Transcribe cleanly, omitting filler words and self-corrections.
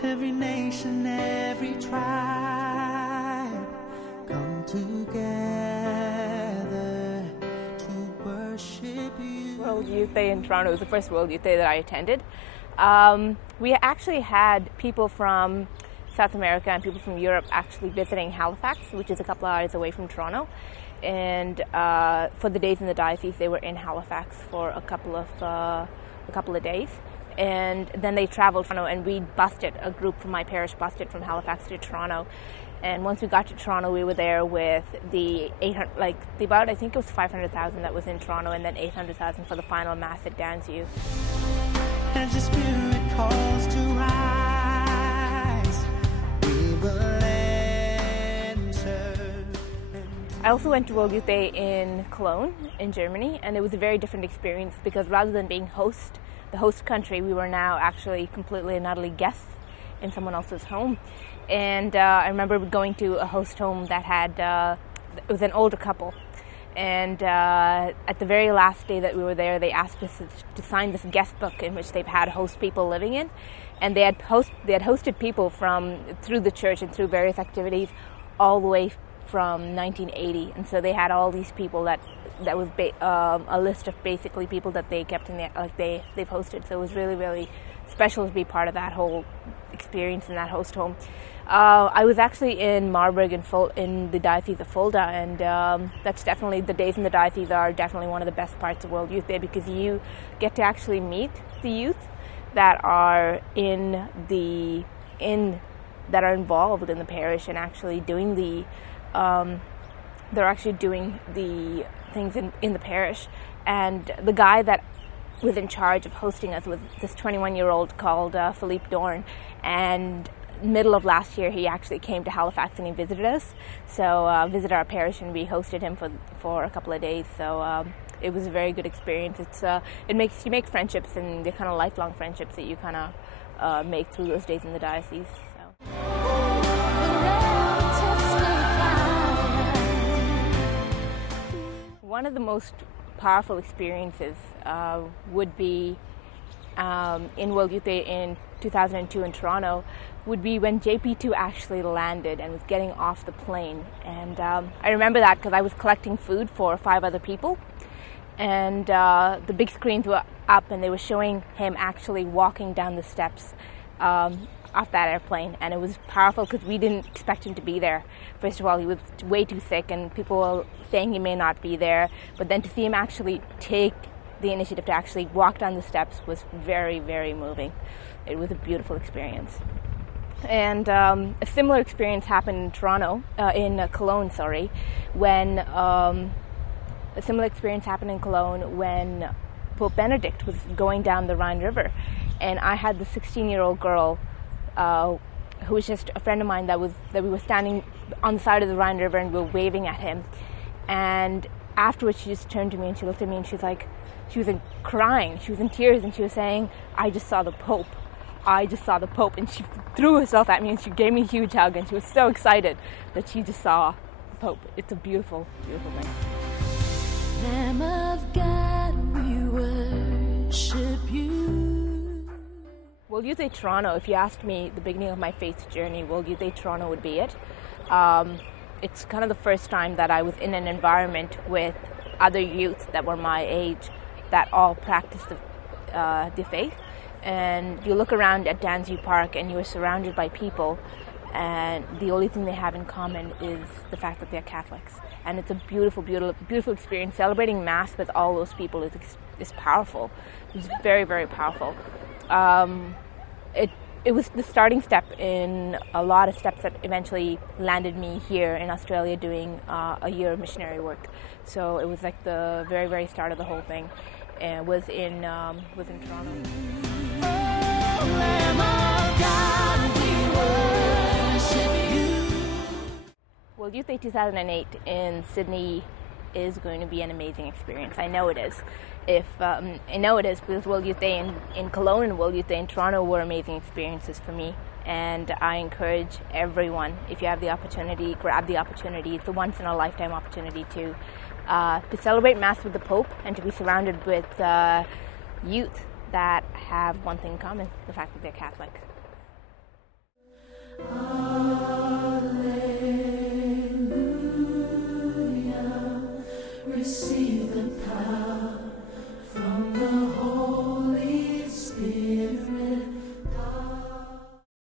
Every nation, every tribe come together to worship you. World Youth Day in Toronto was the first World Youth Day that I attended. We actually had people from South America and people from Europe actually visiting Halifax, which is a couple of hours away from Toronto. And for the days in the diocese, they were in Halifax for a couple of days. And then they traveled to Toronto, and we busted, a group from my parish busted from Halifax to Toronto. And once we got to Toronto, we were there with the 800, I think it was 500,000 that was in Toronto, and then 800,000 for the final mass at Danzu. As the Spirit calls to rise, we will enter. I also went to World Youth Day in Cologne, in Germany, and it was a very different experience because rather than being the host country, we were now actually completely and utterly guests in someone else's home. And I remember going to a host home that had, it was an older couple. And at the very last day that we were there, they asked us to sign this guest book in which they've had host people living in. And they had hosted people through the church and through various activities all the way from 1980. And so they had all these people that was a list of basically people that they kept they've hosted. So it was really, really special to be part of that whole experience in that host home. I was actually in Marburg in the Diocese of Fulda, and that's definitely, the days in the diocese are definitely one of the best parts of World Youth Day because you get to actually meet the youth that are that are involved in the parish and actually doing they're actually doing the things in the parish. And the guy that was in charge of hosting us was this 21-year-old called Philippe Dorn, and middle of last year he actually came to Halifax and he visited us, visited our parish, and we hosted him for a couple of days. So it was a very good experience. You make friendships, and they're kind of lifelong friendships that you kind of make through those days in the diocese. So. One of the most powerful experiences would be in World Youth Day in 2002 in Toronto would be when JP2 actually landed and was getting off the plane. And I remember that because I was collecting food for 5 other people, and the big screens were up and they were showing him actually walking down the steps off that airplane, and it was powerful because we didn't expect him to be there. First of all, he was way too sick and people were saying he may not be there, but then to see him actually take the initiative to actually walk down the steps was very, very moving. It was a beautiful experience. And a similar experience happened in Cologne, when Pope Benedict was going down the Rhine River, and I had the 16-year-old girl who was just a friend of mine that we were standing on the side of the Rhine River and we were waving at him. And afterwards she just turned to me and she looked at me and she was crying, she was in tears, and she was saying, "I just saw the Pope. I just saw the Pope." And she threw herself at me and she gave me a huge hug, and she was so excited that she just saw the Pope. It's a beautiful, beautiful thing. Lamb of God, we worship you. World Youth Day Toronto, if you asked me the beginning of my faith journey, World Youth Day Toronto would be it. It's kind of the first time that I was in an environment with other youth that were my age that all practiced the faith. And you look around at Danzu Park and you're surrounded by people, and the only thing they have in common is the fact that they're Catholics. And it's a beautiful, beautiful, beautiful experience. Celebrating Mass with all those people is powerful. It's very, very powerful. It was the starting step in a lot of steps that eventually landed me here in Australia doing a year of missionary work. So it was like the very, very start of the whole thing, and was in Toronto. Well, Youth Day 2008 in Sydney is going to be an amazing experience. I know it is. I know it is because World Youth Day in Cologne and World Youth Day in Toronto were amazing experiences for me. And I encourage everyone, if you have the opportunity, grab the opportunity. It's a once-in-a-lifetime opportunity to celebrate Mass with the Pope and to be surrounded with youth that have one thing in common, the fact that they're Catholic. receive